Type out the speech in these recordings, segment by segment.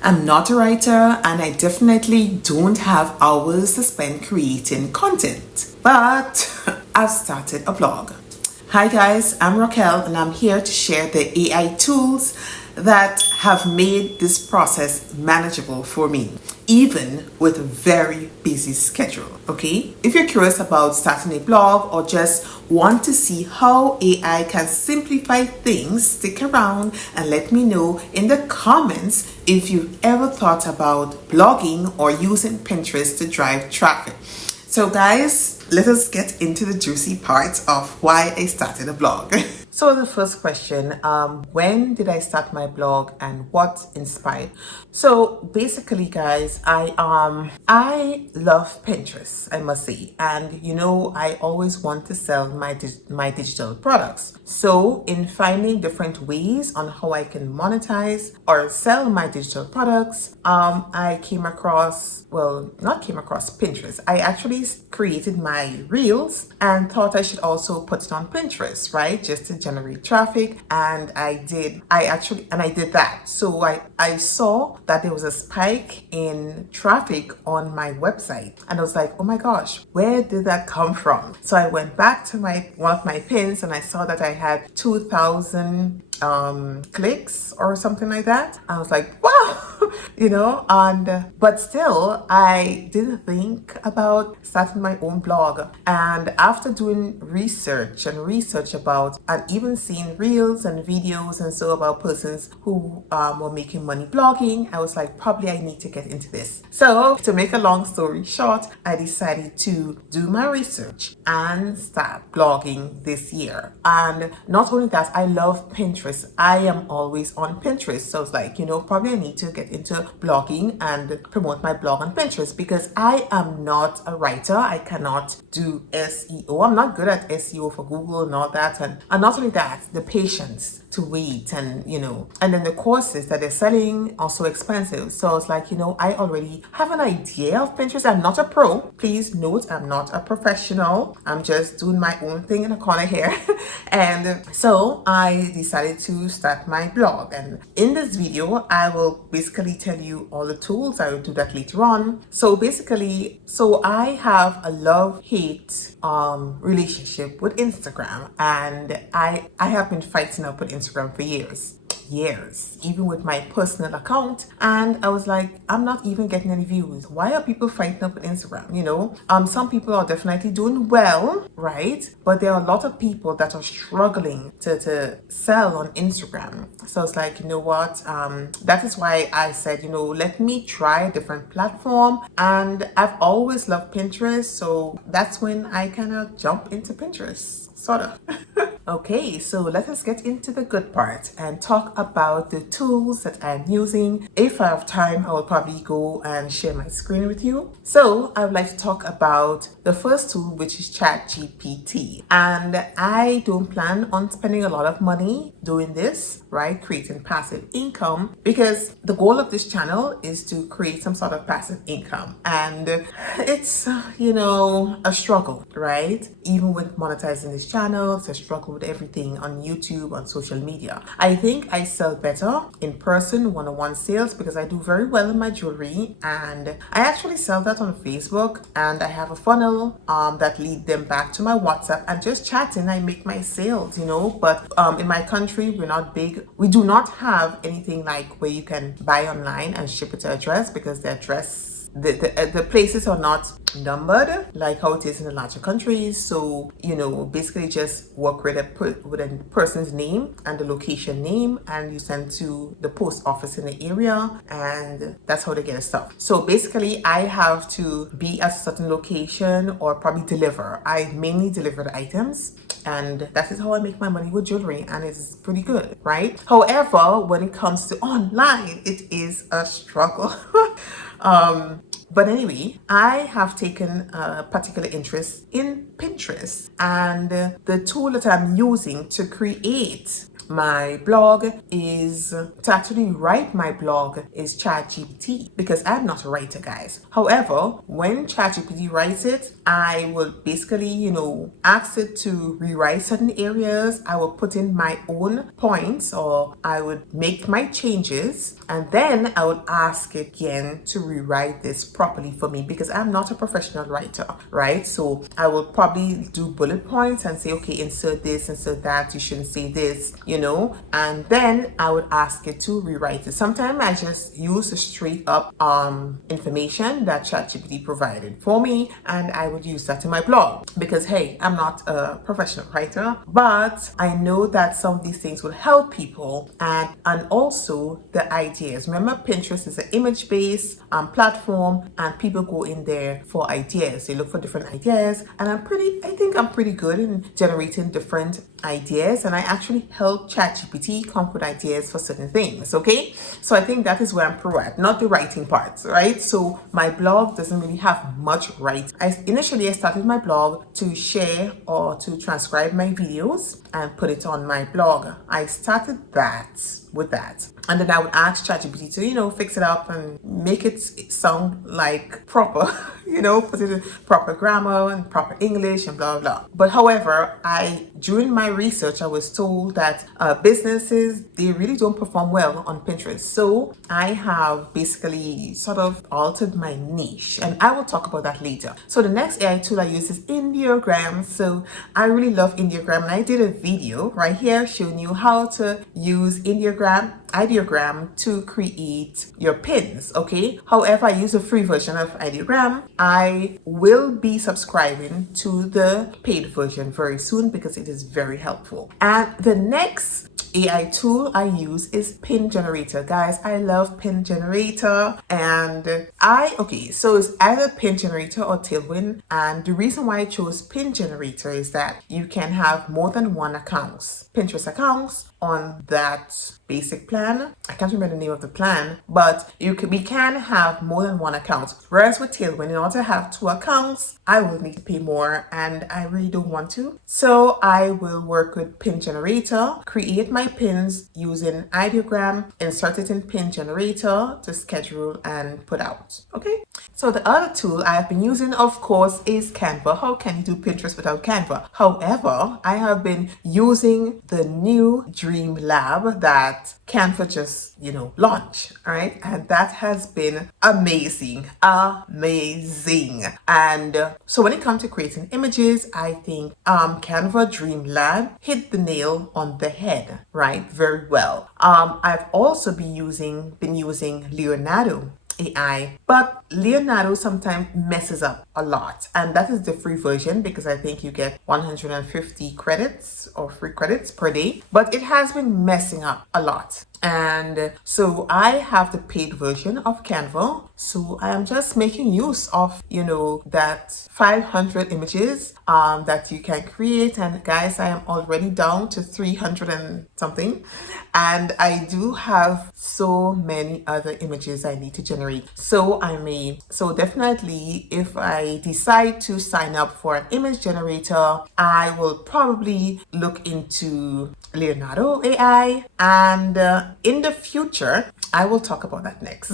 I'm not a writer and I definitely don't have hours to spend creating content, but I've started a blog. Hi guys, I'm Raquel and I'm here to share the AI tools that have made this process manageable for me, even with a very busy schedule. Okay, if you're curious about starting a blog or just want to see how AI can simplify things, stick around and let me know in the comments if you've ever thought about blogging or using Pinterest to drive traffic. So guys, let us get into the juicy part of why I started a blog. So the first question, when did I start my blog and what inspired? So basically guys, I love Pinterest, I must say. And I always want to sell my digital products. So in finding different ways on how I can monetize or sell my digital products, I not came across Pinterest. I actually created my reels and thought I should also put it on Pinterest, right? Just to generate traffic. And I did that. So I saw that there was a spike in traffic on my website. And I was like, oh my gosh, where did that come from? So I went back to one of my pins and I saw that I had 2,000 clicks or something like that. I was like, wow, but still I didn't think about starting my own blog. And after doing research about and even seeing reels and videos and so about persons who were making money blogging, I was like, probably I need to get into this. So to make a long story short, I decided to do my research and start blogging this year. And not only that, I love Pinterest. I am always on Pinterest. So it's like, probably I need to get into blogging and promote my blog on Pinterest because I am not a writer. I cannot do SEO. I'm not good at SEO for Google and all that. And not only that, the patience to wait and then the courses that they're selling are so expensive. So it's like, I already have an idea of Pinterest. I'm not a pro. Please note, I'm not a professional. I'm just doing my own thing in the corner here. And so I decided to start my blog. And in this video, I will basically tell you all the tools. I will do that later on. So basically, I have a love-hate relationship with Instagram, and I have been fighting up with Instagram for years, even with my personal account. And I was like, I'm not even getting any views. Why are people fighting up with Instagram? Some people are definitely doing well, right? But there are a lot of people that are struggling to sell on Instagram. So it's like, what? That is why I said, let me try a different platform. And I've always loved Pinterest. So that's when I kind of jump into Pinterest, sort of. Okay, so let us get into the good part and talk about the tools that I'm using. If I have time, I will probably go and share my screen with you. So I would like to talk about the first tool, which is ChatGPT. And I don't plan on spending a lot of money doing this, right? Creating passive income, because the goal of this channel is to create some sort of passive income. And it's, a struggle, right? Even with monetizing this channel, it's a struggle with everything on YouTube, on social media. I think I sell better in person, one-on-one sales, because I do very well in my jewelry, and I actually sell that on Facebook, and I have a funnel that lead them back to my WhatsApp, and just chatting I make my sales, but in my country we're not big. We do not have anything like where you can buy online and ship it to address, because the address the places are not numbered like how it is in the larger countries. So basically just work with a person's name and the location name, and you send to the post office in the area, and that's how they get stuff. So basically I have to be at a certain location or probably deliver. I mainly deliver the items, and that is how I make my money with jewelry, and it's pretty good, right? However, when it comes to online, it is a struggle. But anyway, I have taken a particular interest in Pinterest, and the tool that I'm using to create my blog is to actually write my blog is ChatGPT, because I'm not a writer, guys. However, when ChatGPT writes it, I will basically, ask it to rewrite certain areas. I will put in my own points, or I would make my changes, And then I would ask it again to rewrite this properly for me because I'm not a professional writer, right? So I will probably do bullet points and say, okay, insert this, insert that, you shouldn't say this, and then I would ask it to rewrite it. Sometimes I just use the straight up information that ChatGPT provided for me, and I would use that in my blog because, hey, I'm not a professional writer, but I know that some of these things will help people, and also the ideas. Remember, Pinterest is an image-based platform, and people go in there for ideas. They look for different ideas, and I think I'm pretty good in generating different ideas, and I actually help ChatGPT come up with ideas for certain things. Okay, so I think that is where I'm pro at, not the writing parts, right? So my blog doesn't really have much writing. Initially I started my blog to share or to transcribe my videos and put it on my blog. I started that with that, and then I would ask ChatGPT to fix it up and make it sound like proper put it in proper grammar and proper English and blah blah. But however, during my research I was told that businesses, they really don't perform well on Pinterest, so I have basically sort of altered my niche, and I will talk about that later. So the next AI tool I use is Ideogram. So I really love Ideogram, and I did a video right here showing you how to use Ideogram to create your pins. Okay, however, I use a free version of Ideogram. I will be subscribing to the paid version very soon because it is very helpful. And the next AI tool I use is Pin Generator. Guys, I love Pin Generator, and so it's either Pin Generator or Tailwind, and the reason why I chose Pin Generator is that you can have more than one Pinterest accounts on that basic plan. I can't remember the name of the plan, but we can have more than one account. Whereas with Tailwind, in order to have two accounts, I will need to pay more, and I really don't want to. So I will work with Pin Generator, create my pins using Ideogram, insert it in Pin Generator to schedule and put out. Okay. So the other tool I have been using, of course, is Canva. How can you do Pinterest without Canva? However, I have been using the new Dream Lab that Canva just, launched, all right? And that has been amazing. And so when it comes to creating images, I think Canva Dream Lab hit the nail on the head, right? Very well. I've also been using Leonardo AI, but Leonardo sometimes messes up a lot, and that is the free version because I think you get 150 credits or free credits per day, but it has been messing up a lot. And so I have the paid version of Canva, so I am just making use of that 500 images that you can create. And guys, I am already down to 300 and something, and I do have so many other images I need to generate. So definitely, if I decide to sign up for an image generator, I will probably look into Leonardo AI, and in the future I will talk about that next.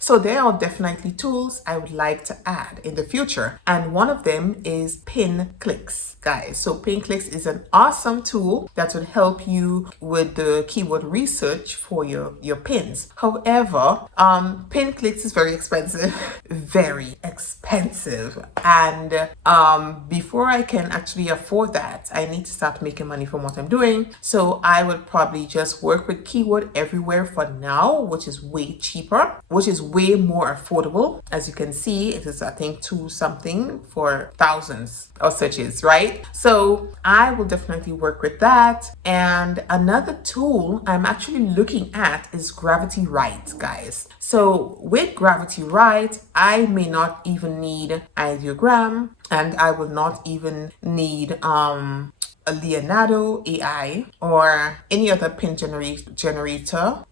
So there are definitely tools I would like to add in the future, and one of them is PinClicks, guys. So PinClicks is an awesome tool that will help you with the keyword research for your pins. However, PinClicks is very expensive, and before I can actually afford that, I need to start making money from what I'm doing. So I would probably just work with Keyword Everywhere for now, which is way cheaper, which is way more affordable. As you can see, it is, I think, $2 something for thousands of searches, right? So I will definitely work with that. And another tool I'm actually looking at is Gravity Write, guys. So with Gravity Write, I may not even need Ideogram, and I will not even need a Leonardo AI or any other pin generator.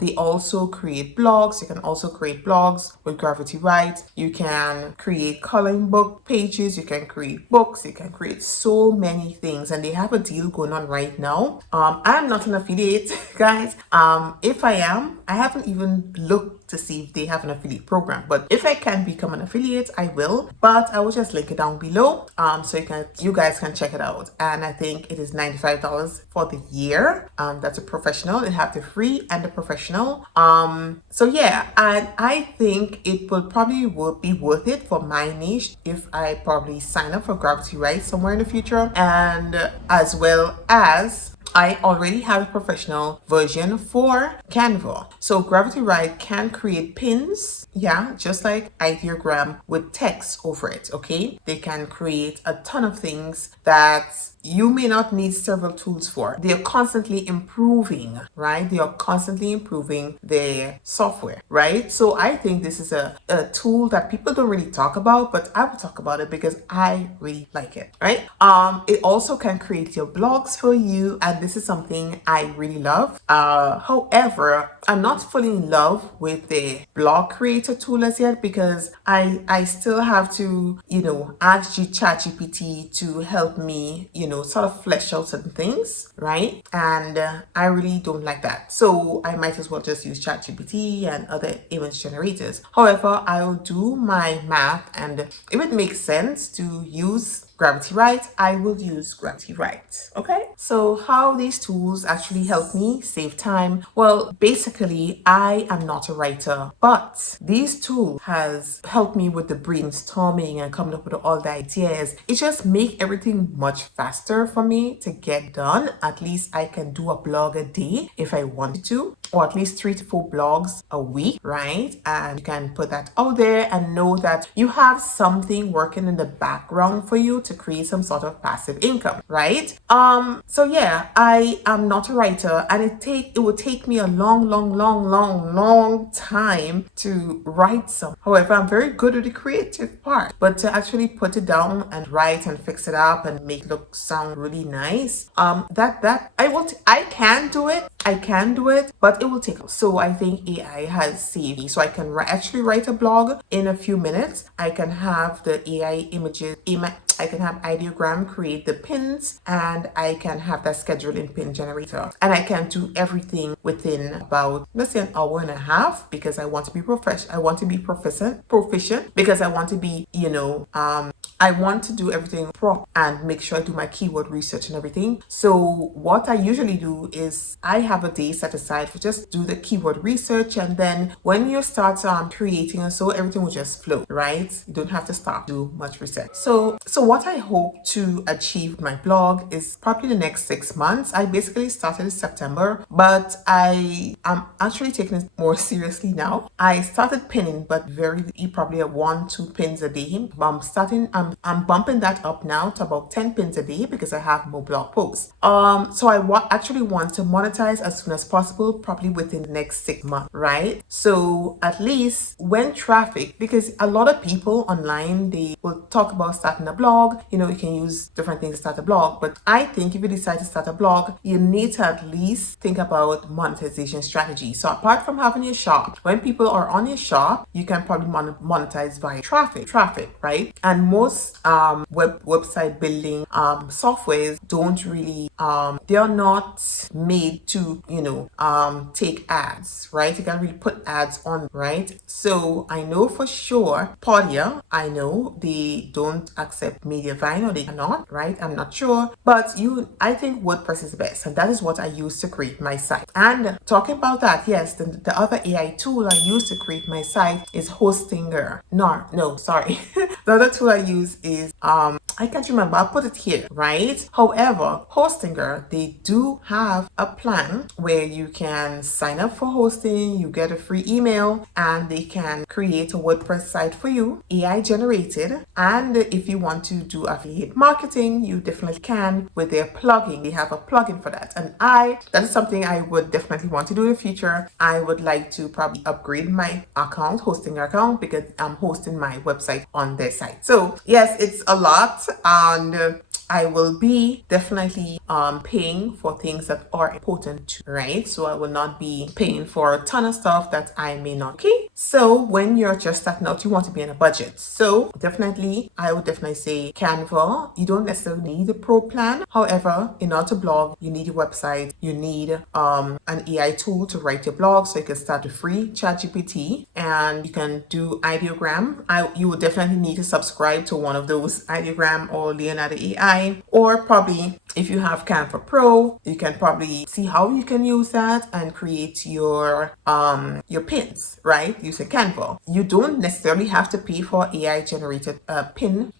They also create blogs. You can also create blogs with Gravity Write. You can create coloring book pages. You can create books. You can create so many things, and they have a deal going on right now. I'm not an affiliate, guys. If I am, I haven't even looked to see if they have an affiliate program, but if I can become an affiliate, I will. But I will just link it down below, so you guys can check it out. And I I think it is $95 for the year. That's a professional. They have the free and the professional. So yeah, and I think it will probably be worth it for my niche if I probably sign up for Gravity Write somewhere in the future, and as well as I already have a professional version for Canva. So Gravity Write can create pins, yeah, just like Ideogram with text over it, okay? They can create a ton of things that you may not need several tools for. They are constantly improving, right? They are constantly improving their software, right? So I think this is a tool that people don't really talk about, but I will talk about it because I really like it, right? It also can create your blogs for you, and this is something I really love. However, I'm not fully in love with the blog creator tool as yet because I still have to, ask ChatGPT to help me, sort of flesh out certain things, right? And I really don't like that. So I might as well just use ChatGPT and other image generators. However, I will do my math, and if it makes sense to use Gravity Write, I will use Gravity Write. Okay, so how these tools actually help me save time? Well, basically, I am not a writer, but these tools has helped me with the brainstorming and coming up with all the ideas. It just make everything much faster for me to get done. At least I can do a blog a day if I wanted to, or at least 3 to 4 blogs a week, right? And you can put that out there and know that you have something working in the background for you to create some sort of passive income, right? So yeah, I am not a writer, and it would take me a long time to write some. However, I'm very good at the creative part, but to actually put it down and write and fix it up and make it sound really nice, I can do it, but it will take. So I think AI has saved me. So I can actually write a blog in a few minutes. I can have the AI images, I can have Ideogram create the pins, and I can have that scheduled in Pin Generator. And I can do everything within about, let's say, an hour and a half, because I want to be professional. I want to be proficient, because I want to be, I want to do everything proper and make sure I do my keyword research and everything. So what I usually do is I have a day set aside for just do the keyword research, and then when you start creating and so everything will just flow, right? You don't have to stop do much research. So what I hope to achieve with my blog is probably the next 6 months. I basically started in September, but I am actually taking it more seriously now. I started pinning, but probably a 1-2 pins a day. I'm bumping that up now to about 10 pins a day because I have more blog posts. So I actually want to monetize as soon as possible, probably within the next 6 months, right? So at least when traffic, because a lot of people online, they will talk about starting a blog. You can use different things to start a blog, but I think if you decide to start a blog, you need to at least think about monetization strategy. So apart from having your shop, when people are on your shop, you can probably monetize via traffic, right? And most website building softwares don't really they are not made to take ads, right? You can't really put ads on, right? So I know for sure Podia, I know they don't accept Mediavine, or they cannot, right? I'm not sure, but I think WordPress is the best, and that is what I use to create my site. And talking about that, yes, the other AI tool I use to create my site is Hostinger. No, sorry. The other tool I use is I can't remember, I'll put it here, right? However, Hostinger, they do have a plan where you can sign up for hosting, you get a free email, and they can create a WordPress site for you, AI generated. And if you want to do affiliate marketing, you definitely can with their plugin. They have a plugin for that. And that is something I would definitely want to do in the future. I would like to probably upgrade my Hostinger account, because I'm hosting my website on their site. So yes, it's a lot, and I will be definitely paying for things that are important too, right? So I will not be paying for a ton of stuff that I may not. Okay, so when you're just starting out, you want to be in a budget. So I would definitely say Canva. You don't necessarily need a pro plan. However, in order to blog, you need a website. You need an AI tool to write your blog, so you can start with free ChatGPT, and you can do Ideogram. You would definitely need to subscribe to one of those, Ideogram or Leonardo AI, or probably if you have Canva Pro, you can probably see how you can use that and create your pins, right? Using Canva. You don't necessarily have to pay for AI generated pin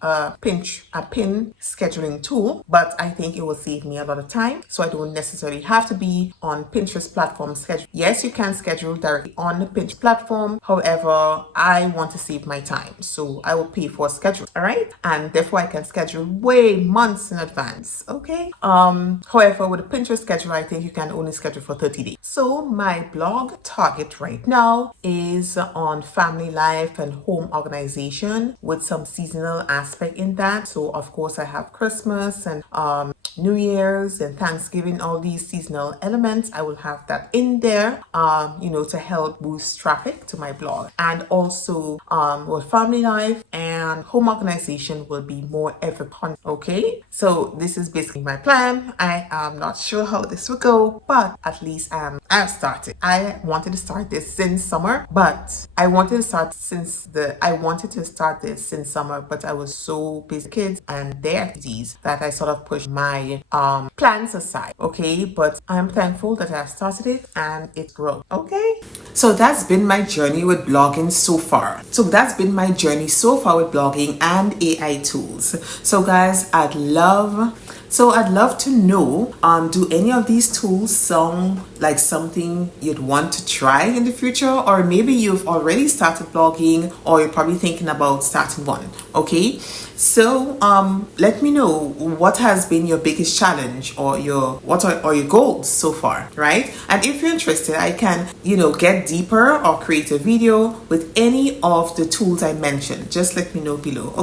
scheduling tool, but I think it will save me a lot of time. So I don't necessarily have to be on Pinterest platform schedule. Yes, you can schedule directly on the Pinterest platform. However, I want to save my time, so I will pay for a schedule. All right, and therefore I can schedule way months in advance. Okay. However, with a Pinterest schedule, I think you can only schedule for 30 days. So my blog target right now is on family life and home organization with some seasonal aspect in that. So of course I have Christmas and New Year's and Thanksgiving, all these seasonal elements. I will have that in there, to help boost traffic to my blog. And also with family life and home organization will be more ever content. Okay, so this is basically my plan. I am not sure how this will go, but at least I've started. I wanted to start this since summer, but I wanted to start this since summer, but I was so busy with kids and their activities that I sort of pushed my plans aside. Okay, but I'm thankful that I've started it and it's grown. Okay, so that's been my journey with blogging so far. With blogging and AI tools. So guys, I'd love to know, do any of these tools sound like something you'd want to try in the future? Or maybe you've already started blogging, or you're probably thinking about starting one. Okay, so let me know what has been your biggest challenge, or your goals so far, right? And if you're interested, I can get deeper or create a video with any of the tools I mentioned. Just let me know below.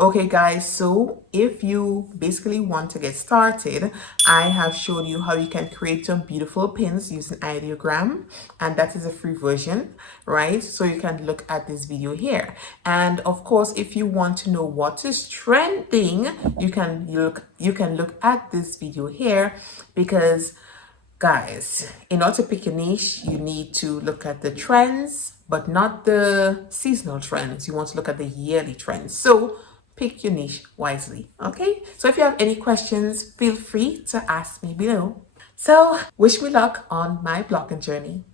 Okay guys, so if you basically want to get started, I have shown you how you can create some beautiful pins using Ideogram, and that is a free version, right? So you can look at this video here. And of course, if you want to know what is trending, you can look at this video here, because guys, in order to pick a niche, you need to look at the trends, but not the seasonal trends. You want to look at the yearly trends. So pick your niche wisely. Okay, so if you have any questions, feel free to ask me below. So wish me luck on my blogging journey.